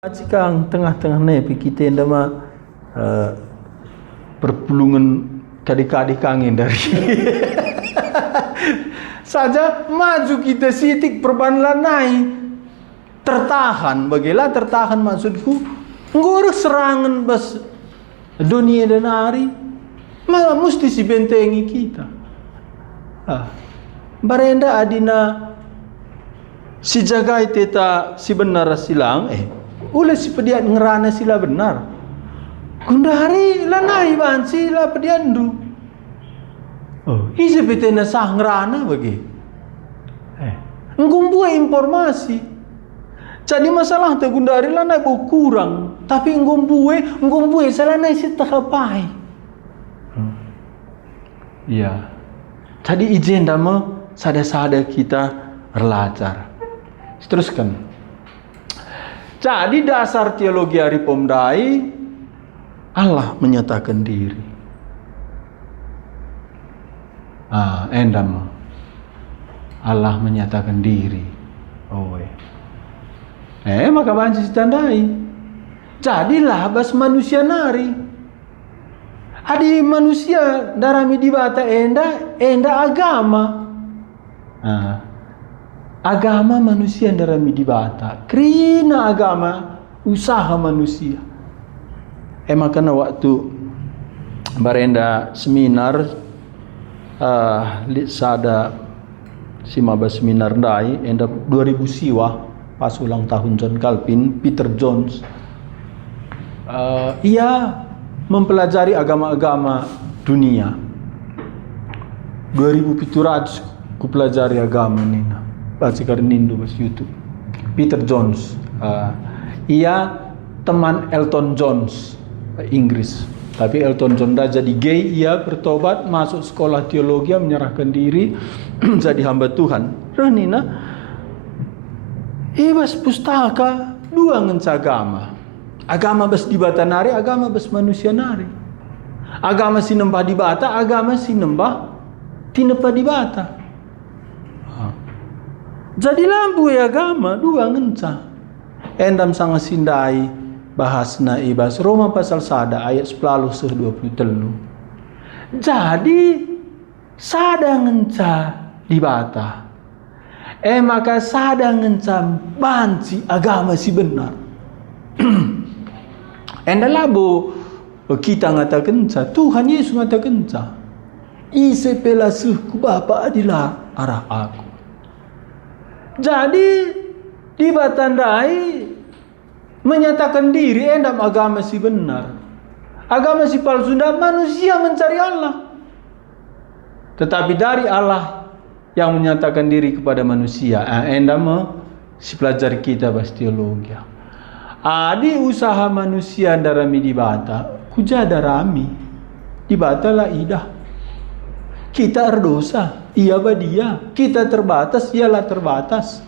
Cikang tengah-tengah nepi kita yang dama perpulungan kadik-kadik angin dari saja maju kita sitik perbanlan naik tertahan bagilah tertahan maksudku ngurus serangan bas dunia dan hari malah mesti si bentengi kita barenda adina si jagai teta si benar silang ule si pediat ngerana sila benar. Kundari lanai ban sila pediandu. Isi petena sah ngerana bagi. Ngumbue informasi. Jadi masalah tu kundari lanai bu kurang, tapi ngumbue salanai si takapai. Iya. Tadi izin dama sada-sada kita belajar. Teruskan. Jadi dasar teologi Ari Pomdai, Allah menyatakan diri. Endam. Allah menyatakan diri. Maka banci ditandai. Jadilah bas manusia nari. Adi manusia darami dibata enda agama. Agama manusia darami dibata. Krina agama usaha manusia. Makanya waktu barenda seminar sada simaba seminar dai enda 2000 siwa pas ulang tahun John Calvin Peter Jones. Ia mempelajari agama-agama dunia. 2700 ku pelajari agama nina. Baca Nindo bas YouTube. Peter Jones. Ia teman Elton Jones Inggris. Tapi Elton John dah jadi gay, ia bertobat, masuk sekolah teologi, menyerahkan diri jadi hamba Tuhan. Renina bas pustaka dua ngenca agama. Agama bas dibata nari, agama bas manusia nari. Agama sinembah dibata, agama sinembah tinepah dibata. Jadi lampu agama dua ngenca. Endam sangat sindai bahasna ibas Roma pasal 1 ayat 10-23. Jadi sada ngenca dibata. Maka sada ngenca banci agama si benar. Enda labo kita ngatakan Tuhan Yesus ngatakan ise pelasuhku Bapa adalah arah aku. Jadi dibatandai menyatakan diri endam agama si benar. Agama si palsu manusia mencari Allah. Tetapi dari Allah yang menyatakan diri kepada manusia. Endam si pelajari kita bahas teologi. Adi usaha manusia darami dibata. Kuja darami. Dibata lah idah. Kita erdosa. Ia badia. Kita terbatas. Ialah terbatas.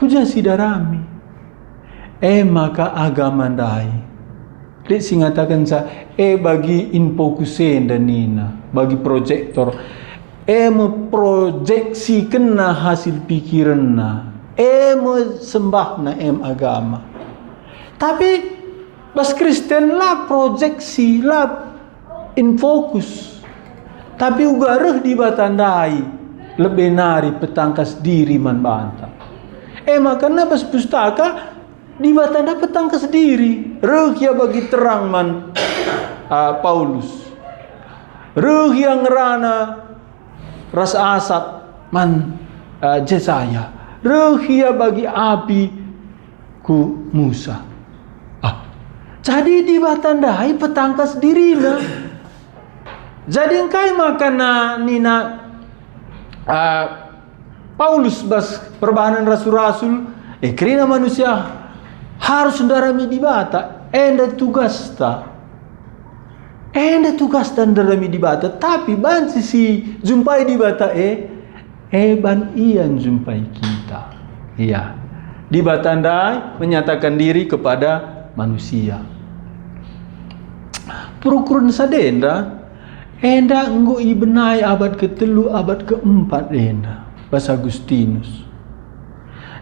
Kuja si darami. Maka agama dai. Dia singatakan bagi infokusen dan nina. Bagi proyektor. Proyeksi kena hasil pikiran na. Sembah na agama. Tapi bas Kristen lah proyeksi lah infokus. Tapi ugareh di batandai lebih nari petangkas diri man banta. Maka bas pustaka di batanda petangkas diri. Rehya bagi terang man Paulus. Rehya ngerana ras asat man Jesaya. Rehya bagi api ku Musa. Jadi di batandai petangkas diri na. Jadi engkai makana nina Paulus bas perbahanan rasul-rasul kerana manusia harus darami dibata. Enda tugas darami dibata. Tapi bansi si jumpai dibata ban ian jumpai kita. Iya. Dibatandai menyatakan diri kepada manusia. Purukurun sadenda enda enggo ibenai abad ke-3 abad ke-4 enda bahasa Agustinus.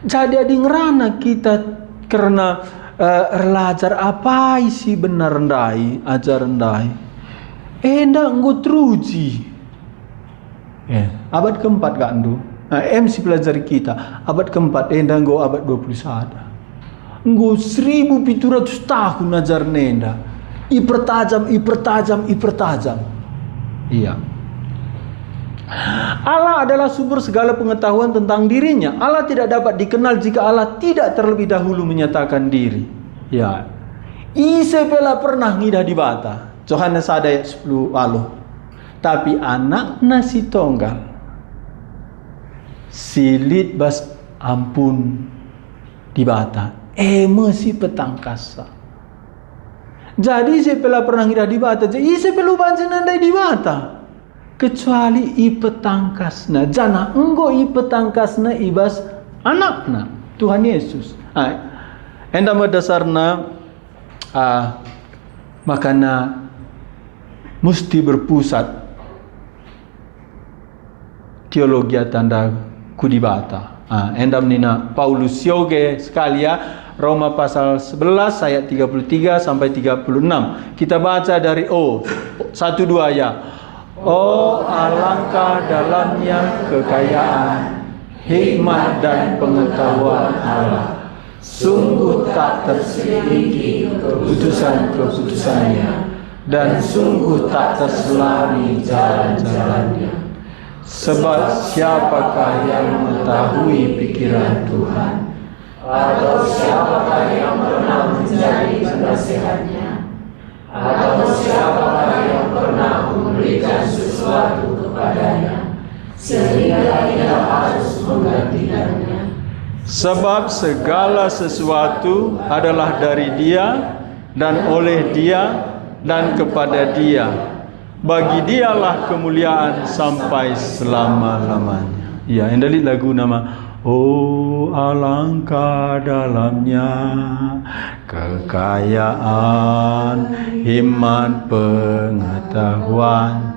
Jadi adi ngerana kita karena relajar apa isi benar rendai, ajar rendai. Ndak nggo teruji. Abad keempat Kak Andu. MC pelajari kita abad keempat, ndak nggo abad 21. Nggo 1700 tahun ajar nenda. Ipertajam. Iya. Allah adalah sumber segala pengetahuan tentang dirinya. Allah tidak dapat dikenal jika Allah tidak terlebih dahulu menyatakan diri. Ya. Isepela pernah ngidah di bata. Yohanes ada ayat 10 lalu. Tapi anak nasi tonggal silit bas ampun di bata. Mesi petang kasa. Jadi isepela pernah ngidah di bata. Jadi isepela banjir nandai di bata. Kecuali ipetangkasna jana enggo ipetangkasna ibas anakna Tuhan Yesus. Enda dasarna makana mesti berpusat teologi tanda kudibata. Enda menina Paulus yoge sekalian Roma pasal 11 ayat 33 sampai 36. Kita baca dari 1-2 ya. Oh, alangkah dalamnya kekayaan, hikmat dan pengetahuan Allah. Sungguh tak terselidiki keputusan-keputusannya, dan sungguh tak terselami jalan-jalannya. Sebab siapakah yang mengetahui pikiran Tuhan? Atau siapakah yang pernah menjadi penasehatnya? Atau siapakah yang pernah memberikan sesuatu kepadanya sehingga ia harus menggantikannya? Sebab segala sesuatu adalah dari Dia dan oleh Dia dan kepada Dia. Bagi Dialah kemuliaan sampai selama-lamanya. Ya, endali lagu nama Oh, alangkah dalamnya kekayaan, hikmat, pengetahuan.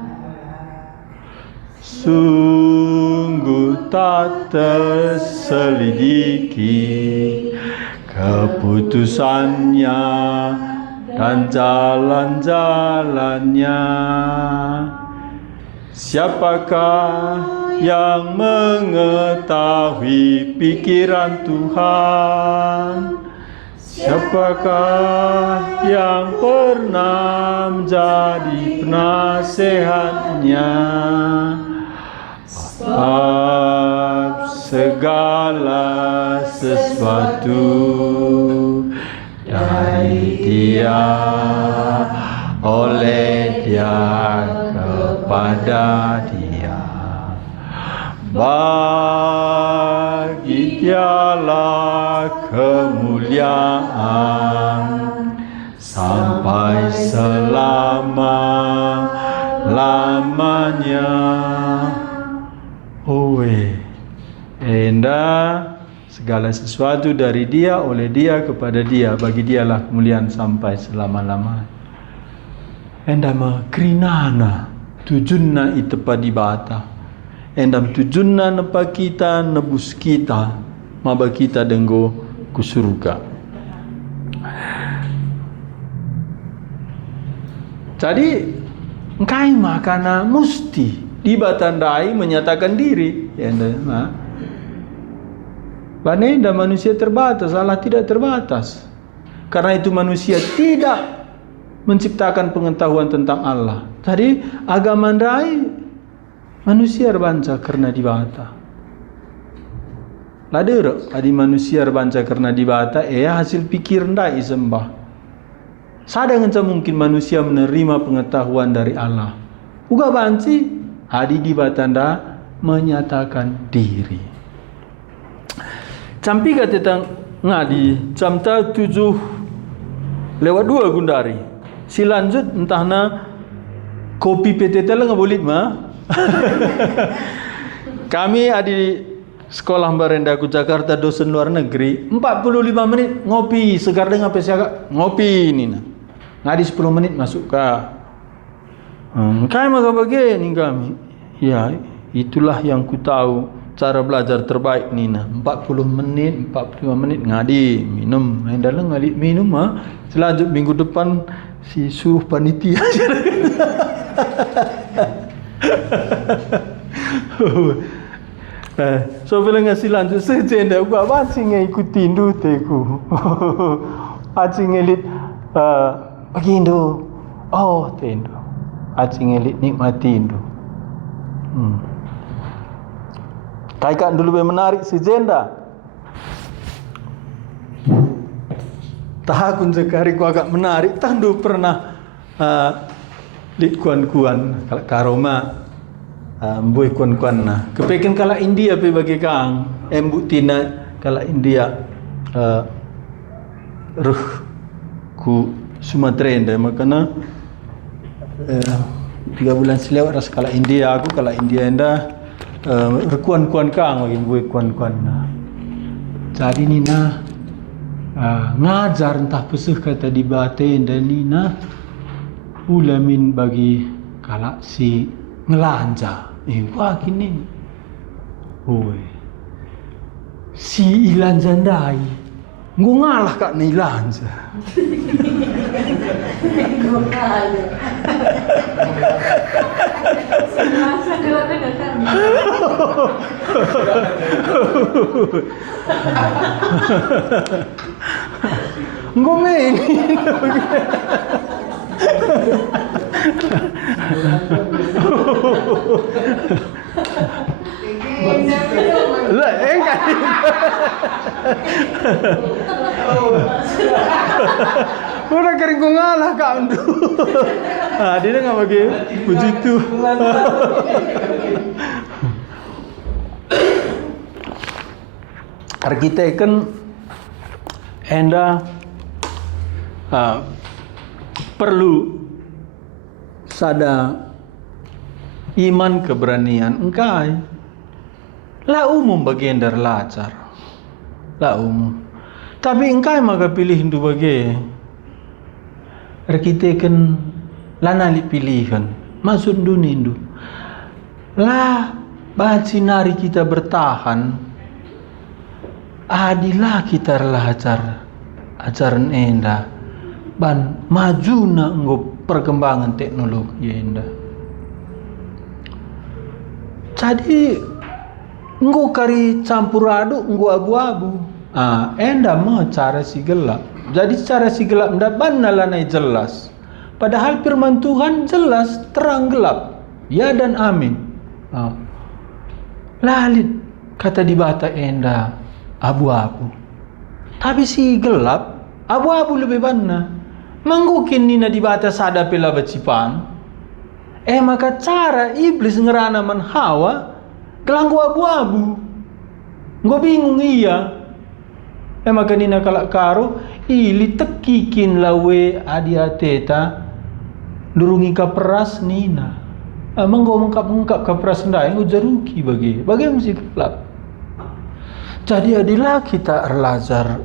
Sungguh tak terselidiki keputusannya dan jalan-jalannya. Siapakah yang mengetahui pikiran Tuhan? Siapakah yang pernah menjadi penasehatnya? Sebab segala sesuatu dari Dia, oleh Dia, kepada Dia. Bagi Dialah kemuliaan sampai selama-lamanya. Segala sesuatu dari Dia, oleh Dia, kepada Dia. Bagi Dialah kemuliaan sampai selama-lamanya. Krinana tujunna itepa di bata. Endam tujunna nepa kita nebus kita, maba kita denggo ku surga. Jadi engkai makana musti dibatandai menyatakan diri. Banenda manusia terbatas, Allah tidak terbatas. Karena itu manusia tidak menciptakan pengetahuan tentang Allah. Jadi agama ndai manusia banca karena dibata. Lader adi manusia banca karena dibata hasil pikir ndai sembah. Sada ngenca mungkin manusia menerima pengetahuan dari Allah. Uga banci adi dibatanda menyatakan diri. Campi kata tentang ngadi camta 7:02 gundari. Si lanjut entahna kopi PTT lah nggak boleh mah. Kami di sekolah Barendaku Jakarta dosen luar negeri 45 menit ngopi segar dengan pesiaga ngopi ini nah. Ngadi 10 menit masuk ke kami maka begini kami. Ya itulah yang ku tahu cara belajar terbaik Nina 40 menit 45 menit ngadi minum dalam ngadi minum selanjut minggu depan si suruh panitia so bila ngasih lanjut sejenda gua bacing ikutin du teku acing elit bagindo tendo acing elit nikmatin du Kaikan dulu lebih menarik si jenda. Tahakun sekali ku agak menarik. Tandu pernah lit kuan-kuan kalau karoma mbui kuan-kuan nah. Kepekin kala India pe bagi kang embuk tina kala India ruh ku Sumatera enda makana 3 bulan selewat ras kala India aku kala India enda rekuan-kuan kang lagi gue kuan-kuan nah. Jadi Nina ngajar entah pesuh kata di batin dan Nina ulamin bagi kalak si ngelanja wah gini si ilan jandai ngu ngalah kak ni ilanja Gue kalah. Masa gelapnya datang. Ngu main lah enggak udah kering gue ngalah kak Andu dia nggak bagi begitu arsitek kan enda perlu sada iman keberanian engkai lah umum bagi enda lacar lah umum tapi engkai maka pilih hindu bagi arsitek kan lanali pilihan masuk dunia hindu lah baci nari kita bertahan adilah kita relajar ajaran enda ban maju na nggo perkembangan teknologi enda jadi nggo kari campur aduk nggo abu-abu enda mau cara si gelap jadi cara si gelap ndak bannalanai jelas padahal firman Tuhan jelas terang gelap ya dan amin lalit kata di bata enda abu-abu tapi si gelap abu-abu lebih banna manggukin nina di bata sada pela bacipan maka cara iblis ngerana man Hawa kelanggu abu-abu nggo bingung iya maka nina kalak karo ili tekikin lawe adiateta durungi kaperas nina manggo mengkap kaperas ndai ujaruki bagi mesti gelap. Jadi adilah kita erlajar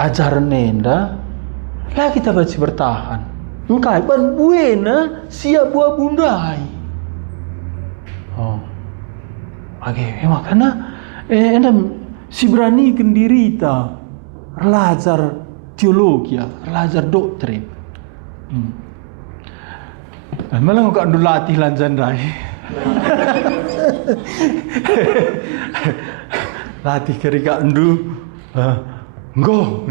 ajaran nenda, lah kita baca bertahan. Engkai ban buena siap buah bundai. Makanya endam si berani kendirita erlajar teologi, erlajar doktrin. Malah kok andu latih lanjandai. Latih kerika andu nggo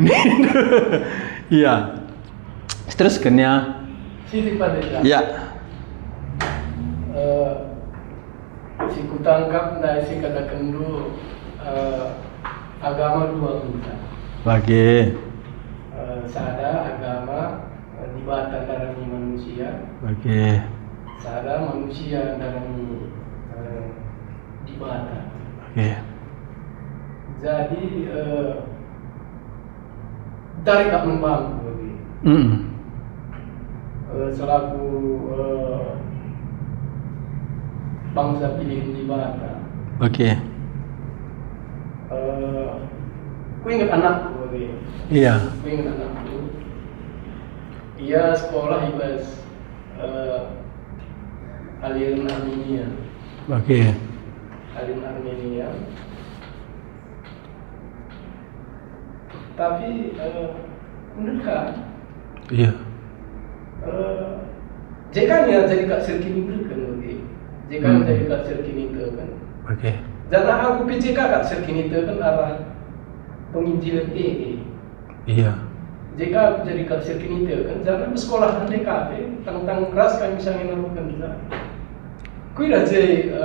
iya terus kenya sini pada ya si kutangkap dari si kata kendu agama dua kita bagi sada agama di batan darani manusia bagi sada manusia darani di batan bagi jadi dari tak membantu lagi. Selaku bangsa pilihan di Batak. Oke. Ku ingat anakku lagi. Iya. Ku ingat anakku. Ia sekolah ibas aliran Armenia. Oke. Alim Armenia. Tapi mendekat. Iya. Jika nya jadi kak serkini kan lagi. Jika jadi kak serkini kan. Oke. Dan aku PJK kak serkini kan arah penginjilan Iya. Jika aku jadi kak serkini kan jangan sekolah DKP tentang keras kami misalnya naruhkan kita. Kui dah jadi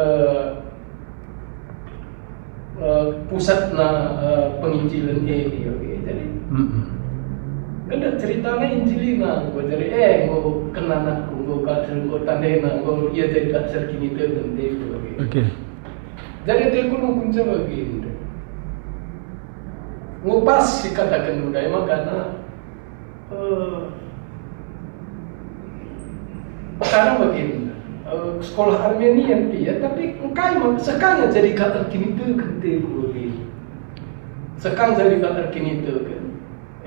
pusat penginjilan oke. Jadi kan ceritanya injilina, gue jadi gue kena nak, gue kasih gue tandena, gue iya jadi kasar kini tu dan tu Oke. Jadi dia pun punca begini. Ngupas si katakan budaya makanya karena begini. Sekolah Armenian dia, tapi engkau sekarang jadi kata kini tu kente gue. Sekarang jadi kata kini tu kan.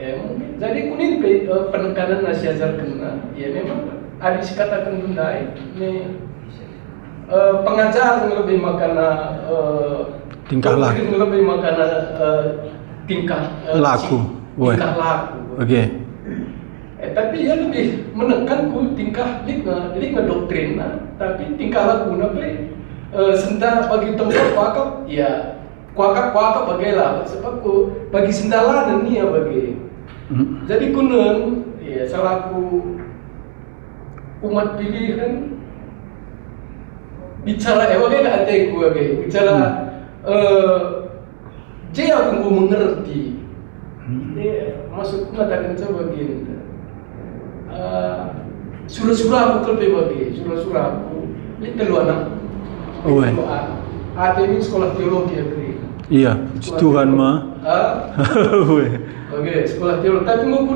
Mungkin jadi kuning penekanan nasi ajar kena, ya memang ada katakan bunda ini pengajar lebih makana tingkah laku, lebih makana tingkah laku, tingkah laku. Oke. Tapi dia lebih menekan ku tingkah lingga doktrin, tapi tingkah laku nape senda bagi tempat wakaf, ya kuakap bagailah sebab ku bagi sendalan ni ya bagi. Jadi kunen, ya selaku umat pilihan bicara bagaimana ada gue bicara dia aku mengerti. Maksudku mengatakan sebagainya. Surah-surah aku kelpe bagi surah-surah aku lihat telu anak. Ini sekolah teologi ya beri. Iya, Tuhan mah. Oke, sekolah teologi. Tapi mau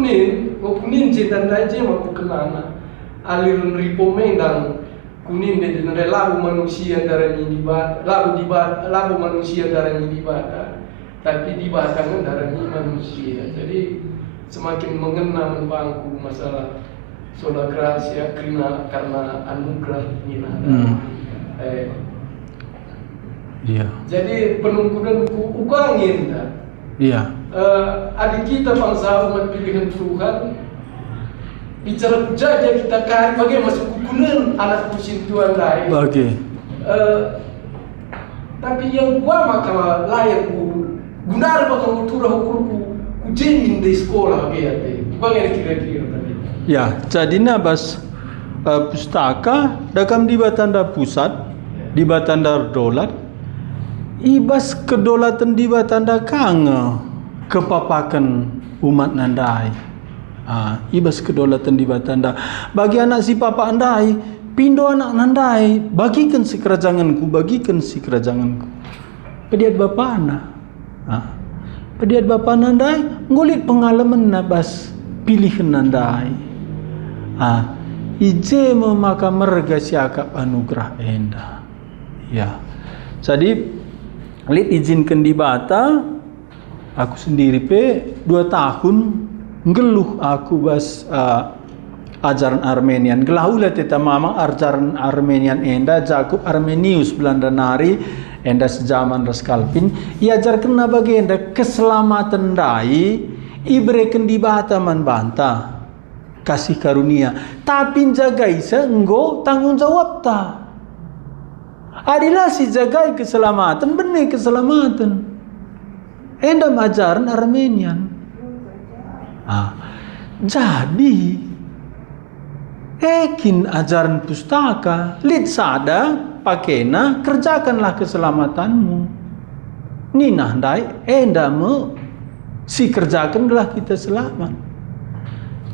kunin cinta aja mau kenana. Aliran ripome dan kunin de labu manusia darahnya dibat, labu manusia darahnya dibata. Tapi dibatangkan darahnya manusia. Jadi semakin mengena membangku masalah sola gracia karena anugerah ini. Iya. Jadi penungkunan ukangin dah. Iya. Adik kita bangsa umat pilihan Tuhan bicara pujaja kita kari bagaimana masuk kukunan anak kusin Tuhan lain. Oke. Tapi yang gua maka layak gunar bakal turah hukurku kujemin di sekolah gitu. Gua nggak kira-kira tadi. Ya, jadi nabas pustaka dakam di Batanda Pusat, di Batanda Dolat, ibas kedaulatan di Batanda kange kepapakan umat nandai. Ibas kedaulatan di Batanda. Bagi anak si papa andai, pindo anak nandai, bagikan si kerajanganku, Pediat bapa anak. Pediat bapa nandai, ngulit pengalaman nabas pilihan nandai. Ije memaka merga siakap anugerah enda. Ya. Jadi lit izinkan di Bata, aku sendiri 2 tahun ngeluh aku bas ajaran Armenian. Gelaulah teta mama ajaran Armenian enda Jakub Armenius Belanda nari enda sejaman raskalpin. Iajarkan na bagenda keselamatan dai ibreken di Bata man banta. Kasih karunia, tapi jagai senggo tanggung jawab ta. Adilah si jagai keselamatan, benih keselamatan. Endam ajaran Armenian. Jadi ekin ajaran pustaka, lid sada, pakena, kerjakanlah keselamatanmu. Nina handai, endamu si kerjakanlah kita selamat.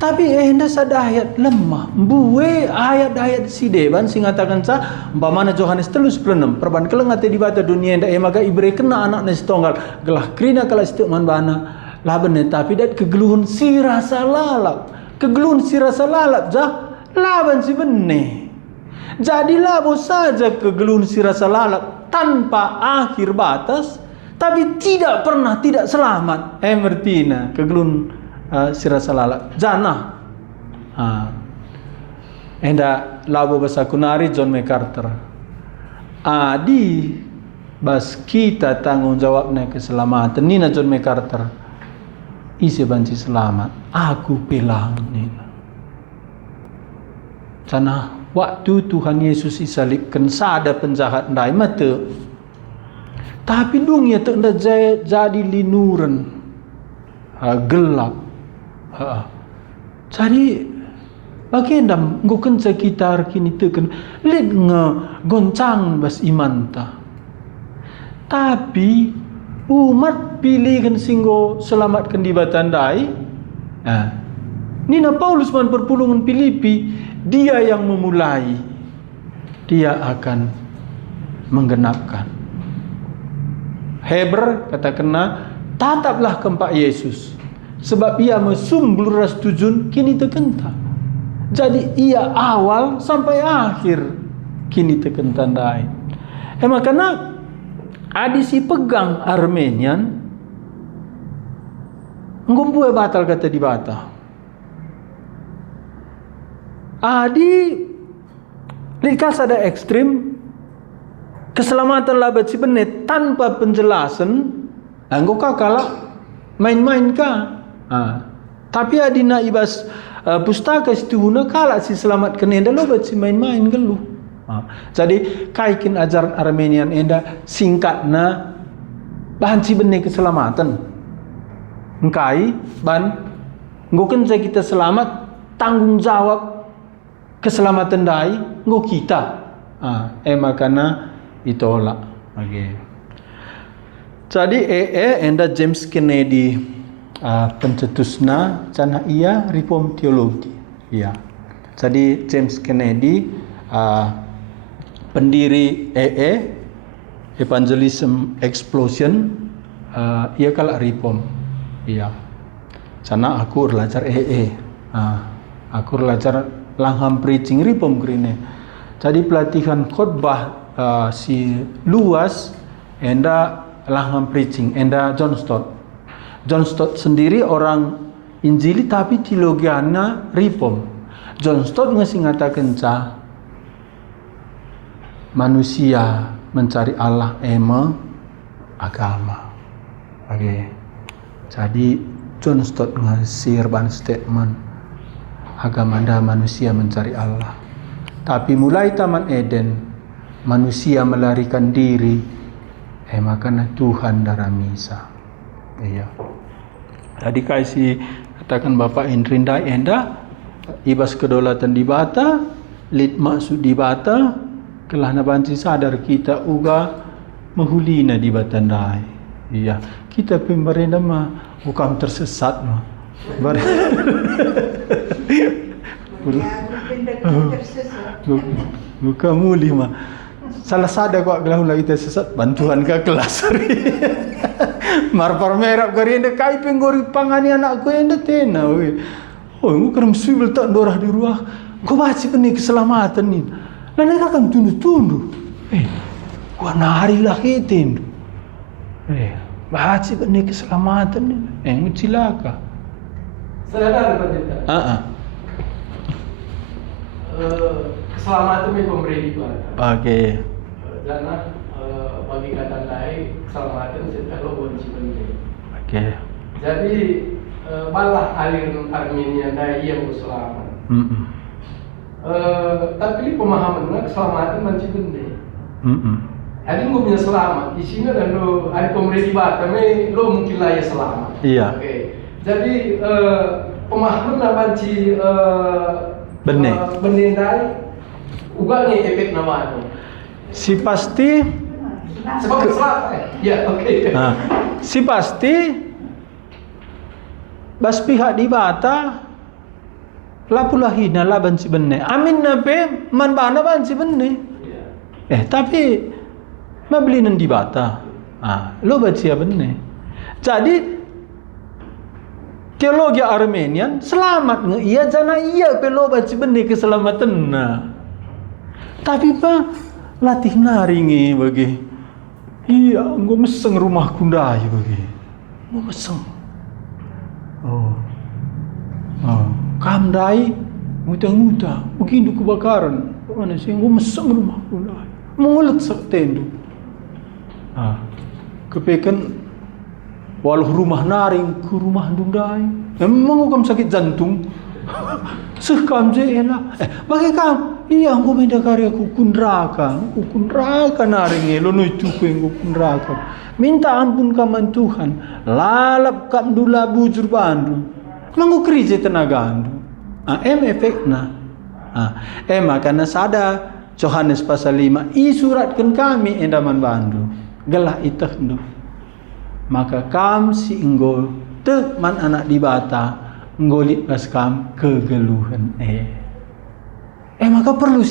Tapi enda sada ayat lemah. Buwe ayat-ayat si deban sing ngatakan sa umpamana Yohanes 3:6 perban kelengate di bata dunia enda emaga ibre kena anak nes tonggal gelah krina kala setiap man bana laben tapi dat kegeluhun si rasa lalap. Kegeluhun si rasa lalap jah laban si benne. Jadi labo saja kegeluhun si rasa lalap tanpa akhir batas tapi tidak pernah tidak selamat. Mertina kegeluhun sirasa lalak jana enda labo bahasa kunari John MacArthur adi bas kita tanggung jawabnya keselamatan. Nina John MacArthur isi banci selamat. Aku pelang nina. Karena waktu Tuhan Yesus disalibkan sada penjahat ndai mate. Tapi dunia tak nda jadi linuran. Gelap. Jadi bagaimana nguken sekitar kini teken lid goncang bas imanta. Tapi umat pilihkan singgo selamatkan di batandai. Nina Paulus man perpulungan Filipi, dia yang memulai, dia akan menggenapkan. Heber katakanlah tataplah keempat Yesus, sebab ia mesum beluras tujun kini tekenta. Jadi ia awal sampai akhir kini tekentandai. Makanya adi si pegang Armenian ngumpul batal kata di bata. Adi likas ada ekstrim keselamatan labat si benet tanpa penjelasan. Anggo kakala main-main ka. Tapi adi na ibas pustaka situhuna kala si selamat kenenda labat si main-main geluh. Jadi kaikin ajaran Armenian enda singkatna bahan si benih keselamatan. Engkai ban ngoken saya kita selamat tanggung jawab keselamatan dai ngo kita. Makana itolak. Okay. Jadi enda James Kennedy pencetusna cana ia reform teologi. Ya. Jadi James Kennedy pendiri Evangelism Explosion, ia kalak reform. Iya. Sana aku belajar aku belajar langham preaching reform grine. Jadi pelatihan khotbah si luas enda langham preaching enda John Stott. John Stott sendiri orang Injili tapi teologiana reform. John Stott ngasih ngatakan manusia mencari Allah agama. Okay. Jadi John Stott ngasih urban statement agama dah manusia mencari Allah. Tapi mulai Taman Eden manusia melarikan diri makanya Tuhan darah misa. Iya. Tadi kasih katakan Bapak Indrinda enda ibas kedaulatan di bata, lid maksud di bata, kelahna banci sadar kita uga mahulina di batandai. Iya, kita pemerintah mah bukan tersesat mah. Bukan muli mah. Salah sadar kok gelah kita sesat bantuan ke kelas hari. Marpar merap gari enda kai penggori pangani anakku enda tena we. Oh, kerem subil tak dorah di ruah. Kau baca benih keselamatan ni. Lain akan tundu-tundu. Gua nari lah kita. Baca benih keselamatan ni. Ngucilaka. Sadar pendeta. Keselamatan itu pemberi ibadah. Okey. Karena bagi kata lain keselamatan selalu kunci penting. Okey. Jadi malah aliran Armenia dai yang berselamat. Tapi pemahaman keselamatan kunci penting. Ada yang punya selamat di sini dan lo ada pemberi ibadah, lo mungkin lah ya selamat. Iya. Oke. Jadi pemahaman kunci benih dari ugangnya efek namanya. Si pasti sebab selamat. Ya, oke. Si pasti bas pihak di bata lapulah hina laban si benih. Amin nape man bana ban si benih. Tapi mabelinan di bata. Lo baca benih. Jadi teologi Armenian selamat ia jana ia pelo baca benih keselamatan. Tapi latih naringi bagi. Iya, gue meseng rumah kundai bagi. Gue meseng. Kamdai muta-muta begitu kebakaran. Mana sih gue meseng rumah kundai. Mengulut sak tendu. Kepekan walau rumah naring ku rumah dundai. Memang ukam sakit jantung. Sekam je elah. Bagi kam, iya aku menda karya ku kunraka naring elo no itu ku yang kunraka. Minta ampun kaman Tuhan. Lalap kam dula bujur bandu. Mangu kerja tenaga andu. Efekna. Karena sada Yohanes pasal 5 isuratkan kami endaman bandu. Gelah itah ndu. Maka kam si enggol man anak dibata ngolit pas kam kegeluhan maka perlu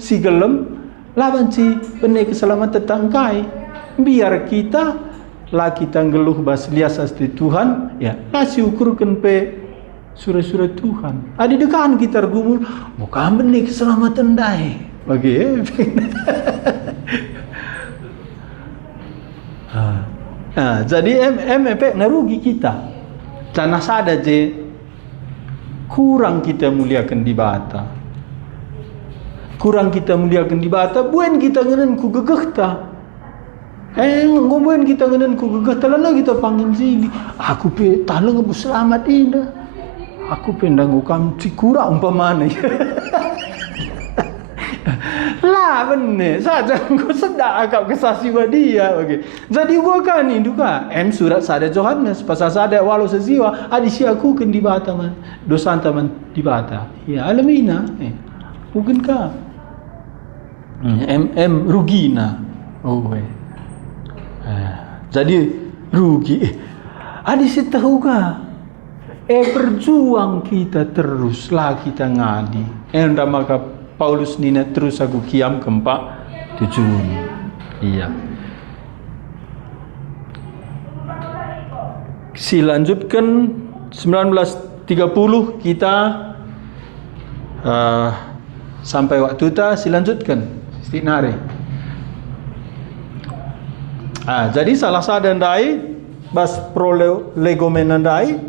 si gelem lawan si benih keselamatan tangkai biar kita ngeluh bas lias asti Tuhan ya kasih ukurkan pe surah-surah Tuhan adi dekan kita gumul bukan benih keselamatan dai bagi jadi efek narugi kita. Tanah sada je kurang kita muliakan di bata. Buen kita ngenen ku gegeh ta. Ngomong kita ngenen ku gegeh ta lana kita pangin sini. Aku pe talo ngebu selamat indah. Aku pendang ukam cikura umpamane. Lah bener saja aku sedak agak kesasiwa dia okay. Jadi gua kan induka surat sada Yohanes pasal sada walau seziwa adi si aku ken di bata man dosanta man di bata ya alamina mungkin ka rugina jadi rugi adi si tahu ka berjuang kita teruslah kita ngadi enda maka Paulus nina terus aku kiam kempak tujuan. Iya. Silanjutkan 1930 kita sampai waktu ta silanjutkan istinare. Jadi salah satu dai bas prolegomen dai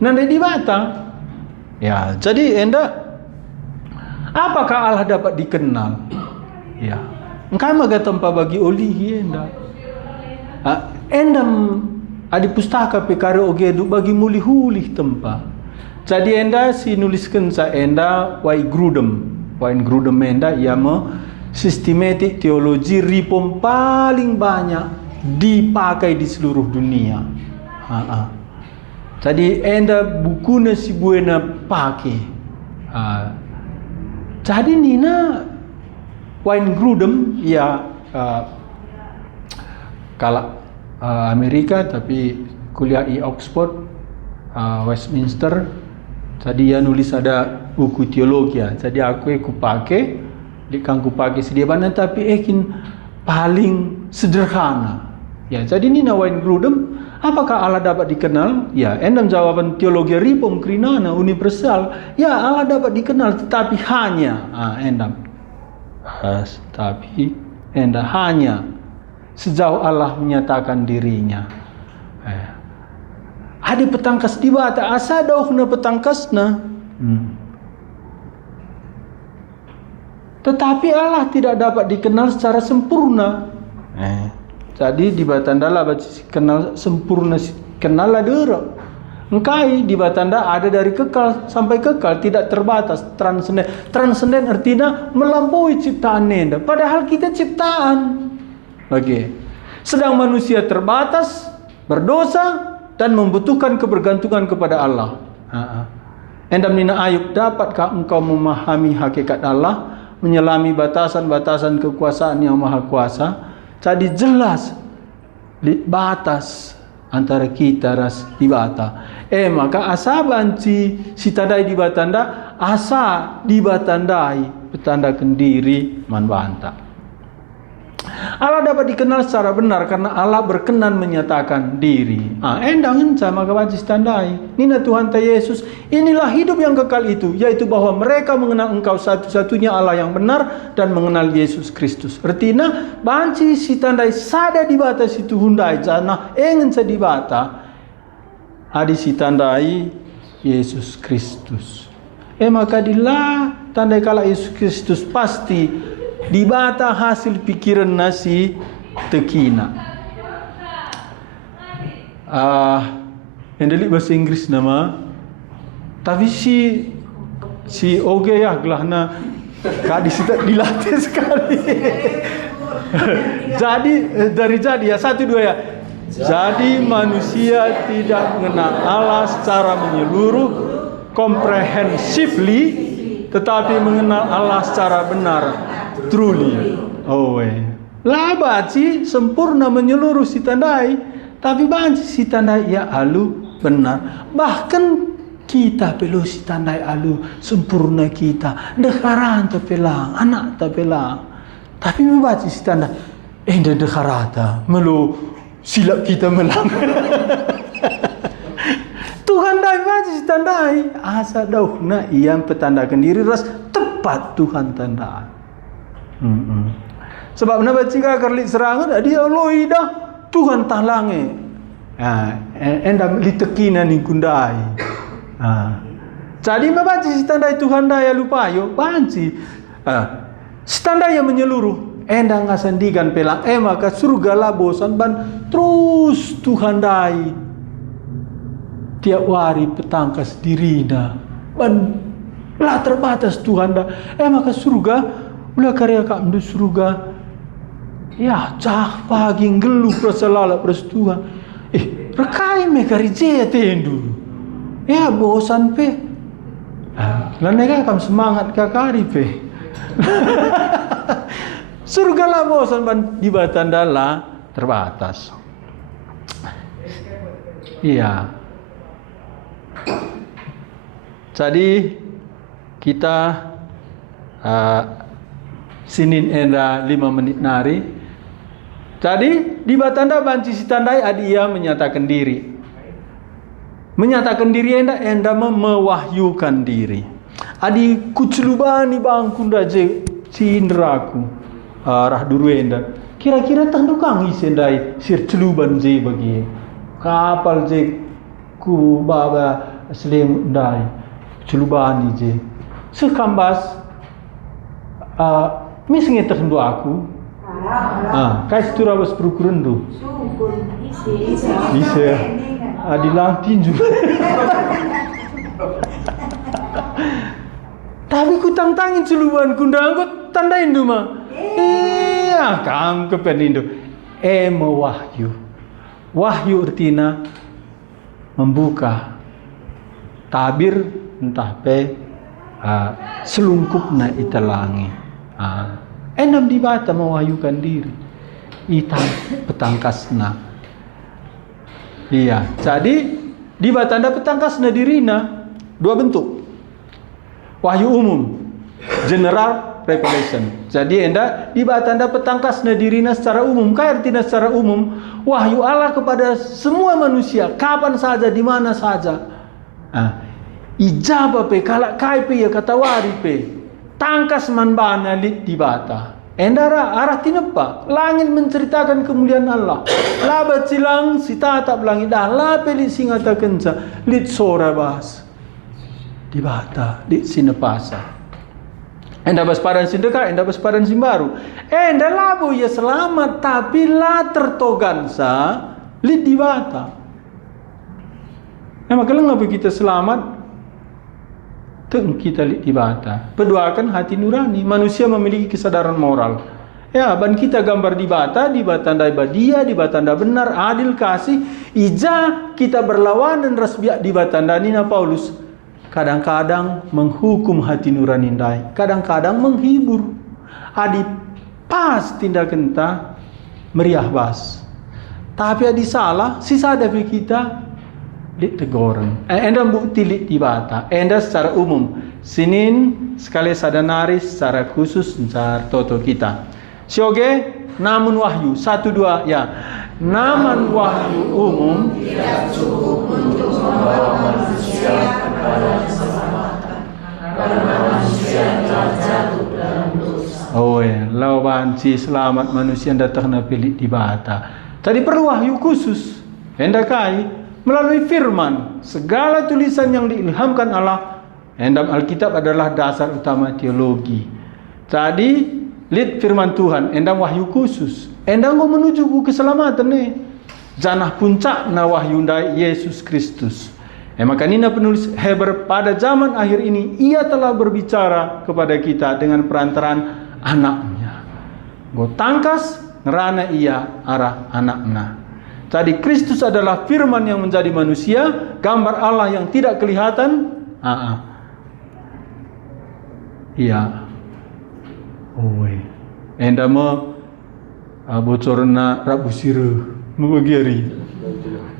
nandai di bata. Ya, jadi enda apakah Allah dapat dikenal? Ya. Engkau maga tempa bagi olihi enda. Endam adi pustaka pekare ogedu bagi mulih-hulih tempa. Jadi enda si nuliskan sa enda Wayne Grudem enda ia sistematik teologi ripom paling banyak dipakai di seluruh dunia. Jadi enda bukunya si buena pakai. Jadi nina Wayne Grudem ya kalau Amerika tapi kuliah di Oxford, Westminster. Jadi dia nulis ada buku teologi ya. Jadi aku pakai di kangku pakai sedia mana tapi paling sederhana. Ya, jadi nina Wayne Grudem, apakah Allah dapat dikenal? Ya, endam jawaban teologi ripom krinana universal. Ya, Allah dapat dikenal tetapi hanya hanya sejauh Allah menyatakan dirinya. Ada petangkas di bata asa dauhna petangkasna. Tetapi Allah tidak dapat dikenal secara sempurna. Jadi di batanda kenal sempurna kenal lah dera. Engkai di batanda ada dari kekal sampai kekal tidak terbatas transenden. Transenden artinya melampaui ciptaan enda. Padahal kita ciptaan. Sedang manusia terbatas, berdosa dan membutuhkan kebergantungan kepada Allah. Endam nina Ayub, dapatkah engkau memahami hakikat Allah, menyelami batasan-batasan kekuasaan yang maha kuasa? Jadi jelas di batas antara kita ras di bata. Maka asa banci si tadai di batanda asa di batandai petanda kendiri man banta. Allah dapat dikenal secara benar karena Allah berkenan menyatakan diri. Endangan sama kawacis tandai. Nina Tuhan ta Yesus, inilah hidup yang kekal itu, yaitu bahwa mereka mengenal Engkau satu-satunya Allah yang benar dan mengenal Yesus Kristus. Artinya, banci si tandai sada di bata situ hundai jana engen sa di bata. Adi si tandai Yesus Kristus. Maka dilah tandai kala Yesus Kristus pasti di bata hasil pikiran nasi tekina. Yang delik bahasa Inggris nama, tapi si oge ya gelahna kadis dilatih sekali. Jadi ya 1 2 ya. Jadi manusia tidak mengenal Allah secara menyeluruh, comprehensively, tetapi mengenal Allah secara benar, truly. Lah baci sempurna menyeluruh si tandai, tapi baci si tandai ya alu benar. Bahkan kita perlu si tandai alu sempurna kita, dekaran tapelang, anak tapelang. Tapi membaca si tandai, dekarata melu silap kita melang. Tuhan dai baca si tandai, asa dauhna yang petandakan diri ras tepat Tuhan tanda. Sebab na baca karlik serangan dia loida Tuhan talange. Endam litekina ni kundai. Jadi membaca si tandai Tuhan daya lupa yo banci. Si tandai yang menyeluruh endang ngasandikan pelang maka surga lah bosan ban terus Tuhan dai tiap hari petangkas dirina ban lah terbatas Tuhan dah maka surga ulah karya kak mendu surga ya cah pagi ngeluh prasalala pras Tuhan rekai me karije tendu ya bosan pe lanega kam semangat kakari pe surga lah bosan ban di batandala terbatas. Iya. Jadi kita Sinin enda 5 menit nari. Jadi di batanda banci si tandai adia menyatakan diri. Menyatakan diri enda mewahyukan diri. Adi kucelubani bangkunda je cindraku rah duru enda. Kira-kira tandukang isendai sir celuban je bagi kapal je ku baba selem dai celubani je sekambas misnge terhendu aku kais turabas prokurendu ise adilang tinju. Tapi ku tantangin celuban kundang ku tandain duma. Iya, kam kepenindo. Mewahyu. Wahyu artinya membuka tabir entah pe selungkupna italangi. Enam dibata mewahyukan diri. Ita petangkasna. Iya, jadi di batanda petangkasna dirina 2 bentuk. Wahyu umum, general revelation. Jadi enda di batanda petangkasna dirina secara umum. Kaya artinya secara umum, wahyu Allah kepada semua manusia, kapan saja, di mana saja. Ijaba pe kalak kai pe ya kata wari pe. Tangkas manbana lit di bata. Endara arah tinepa. Langit menceritakan kemuliaan Allah. Laba cilang si tatap langit dah. La pelit singata kenca. Lit sora bahas. Di bata. Lit sinepasa. Enda baspadan sindeka. Enda baspadan simbaru. Enda labu ya selamat. Tapi la tertogansa. Lit di bata. Maka lengah kita selamat. Teng kita lit di bata. Berdoakan hati nurani. Manusia memiliki kesadaran moral. Ya, ban kita gambar di bata tanda badia, di batanda benar, adil, kasih. Ija kita berlawanan rasbiak di batanda nina Paulus. Kadang-kadang menghukum hati nurani dai. Kadang-kadang menghibur. Adi pas tindakan ta meriah bas. Tapi adi salah, sisa dari kita ditegoran. Enda bukti lit di bata. Enda secara umum. Sinin sekali sadanari secara khusus secara toto kita. Sioge namun wahyu 1 2 ya. Namun wahyu umum tidak cukup untuk membawa manusia kepada keselamatan. Karena manusia telah jatuh dalam dosa. Lau banci selamat manusia datang na pilih di bata. Tadi perlu wahyu khusus. Enda kai melalui firman, segala tulisan yang diilhamkan Allah, dalam Alkitab adalah dasar utama teologi. Jadi Lid firman Tuhan, endang wahyu khusus. Endang go menuju ku keselamatan nih. Janah puncak na wahyunda Yesus Kristus. Maka nina penulis Hebrew pada zaman akhir ini ia telah berbicara kepada kita dengan perantaraan anaknya. Go tangkas ngerana ia arah anaknya. Jadi Kristus adalah firman yang menjadi manusia, gambar Allah yang tidak kelihatan. Iya. Oi. Enda mo bocorna rabu siru mubagiari.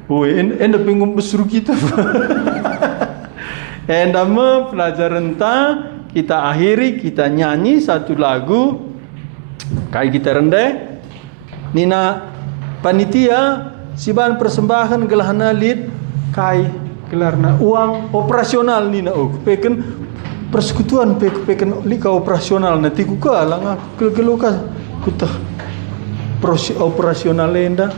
Oi, enda pengum besru kita. Enda mo pelajaran ta kita akhiri, kita nyanyi satu lagu. Kai kita rendai. Nina panitia siban persembahan gelahana lid kai gelarna uang operasional nina peken persekutuan peken lika operasional nanti ku kalang keluka kutah operasional lenda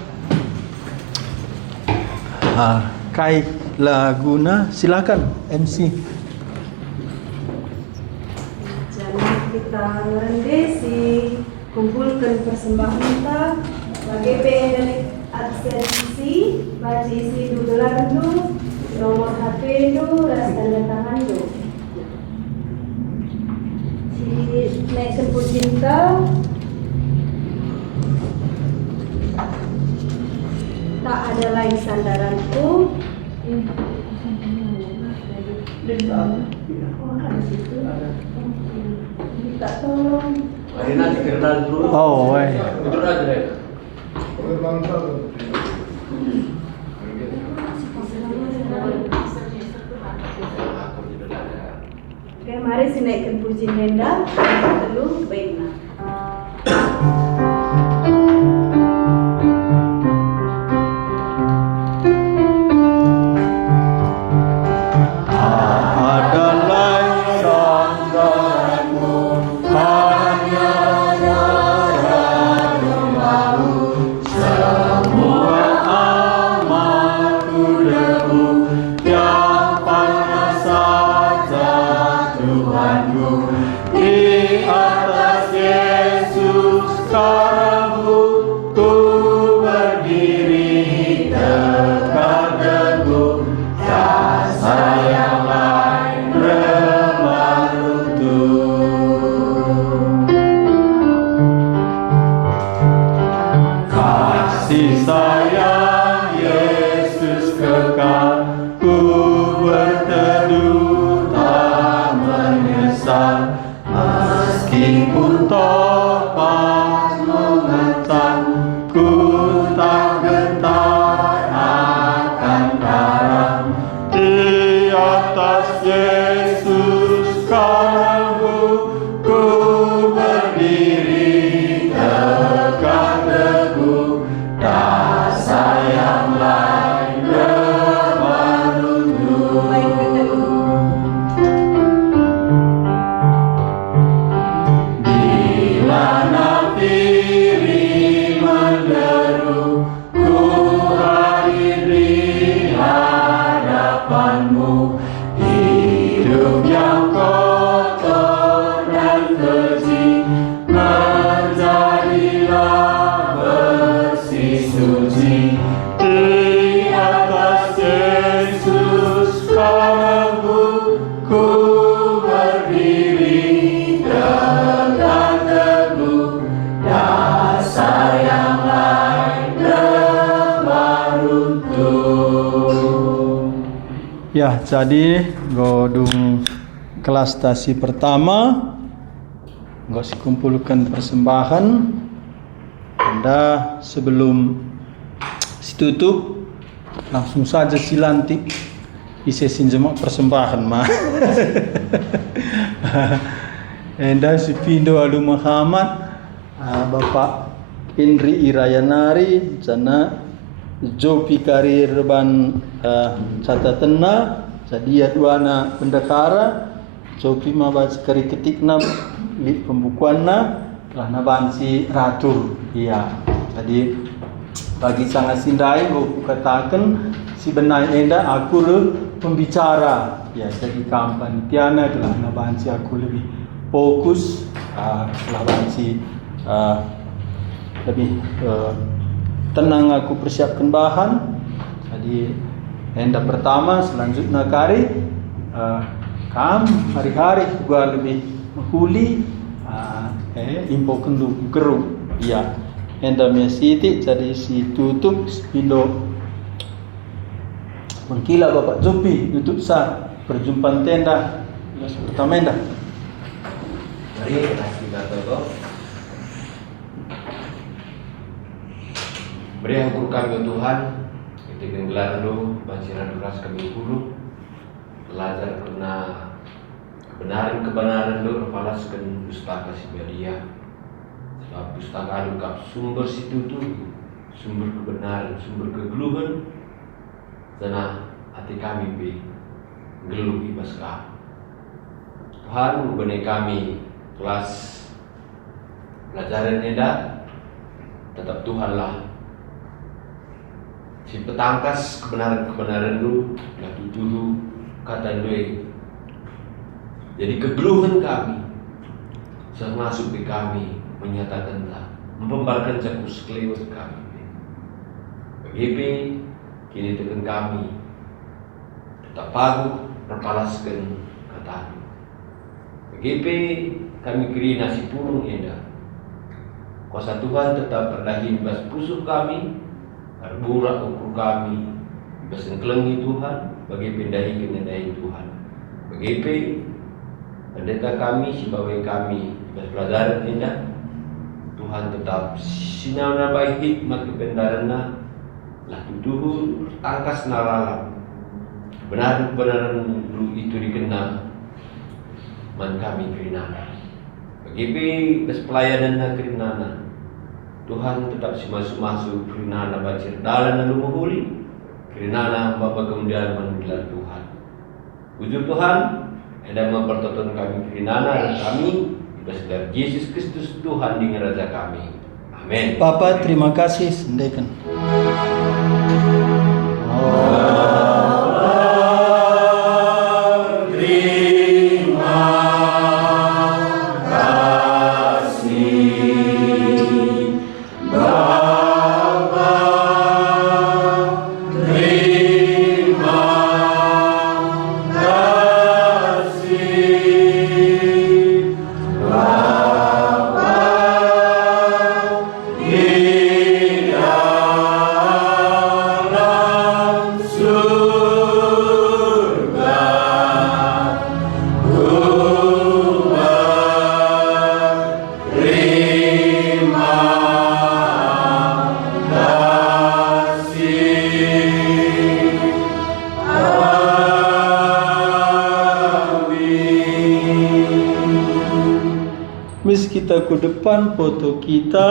kai laguna silakan MC. Jadi kita merendesi, kumpulkan persembahan kita bagi PN dari absensi, baca isi dudulan tu, nomor HP tu, ras tanda tangan tu. Naik sempur cinta tak ada lain sandaranku. Tak tolong. Oh, weh. Oke, mari sinaikkan puji nenda, telu baiklah. Ya, jadi godung kelas stasi pertama nggak si kumpulkan persembahan. Anda sebelum situtup langsung saja silantik isesin jemak persembahan mah. Anda si Pindo Alu Muhammad, Bapak Indri Irayanari, sana Jopi karir ban catatanna, jadi duana pendekara, Jopi mah baca kari ketikna li pembukuanna, lah nabansi ratur, iya. Jadi bagi sangat sindai, aku katakan si benai enda aku le pembicara, ya jadi kampanye tiana telah nabansi aku lebih fokus lawan si lebih tenang aku persiapkan bahan. Jadi hendak pertama selanjutnya kari kam hari-hari juga lebih menghuli impo kendu gerung ya hendak mesiti jadi si tutup pindo mengkila Bapak Zopi YouTube sa perjumpaan tenda pertama endah. Mari kita tutup. Beri ampun kami Tuhan, ketika gelar lu bansiran deras kami guru, belajar kena kebenaran lu kepalaskan pustaka Siberia. Sebab pustaka anu kap sumber situ tu, sumber kebenaran, sumber kegeluhan. Sana hati kami be geluh ibas ka. Tuhan benih kami kelas pelajaran edah, tetap Tuhanlah si petangkas kebenaran lu lah tuduh kata lu. Jadi kegeluhan kami termasuk di kami menyatakan tak membembarkan cakup sekeliwat kami. Begitu kini tekan kami tetap paguh perpalaskan kata. Begitu kami kiri nasi purung indah. Kuasa Tuhan tetap berdahi bas pusuh kami, berburak ukur kami, bas engkelengi Tuhan, bagi pindahi kenedai Tuhan. Begitu pendeta kami, si bawai kami, bas pelajaran indah. Tuhan tetap sinyal nabai hikmat kebenaranna, lah tuduh tangkas nalalam. Benar-benar itu dikenal man kami kerinana. Begitu bes pelayanan kerinana. Tuhan tetap si masuk kerinana bacir dalan lalu menghuli. Kerinana Bapa kemudian menggelar Tuhan. Puji Tuhan, ada mempertonton kami kerinana dan kami bes dari Yesus Kristus Tuhan di raja kami. Amin. Bapak terima kasih sendekan. Wis kita ke depan foto kita.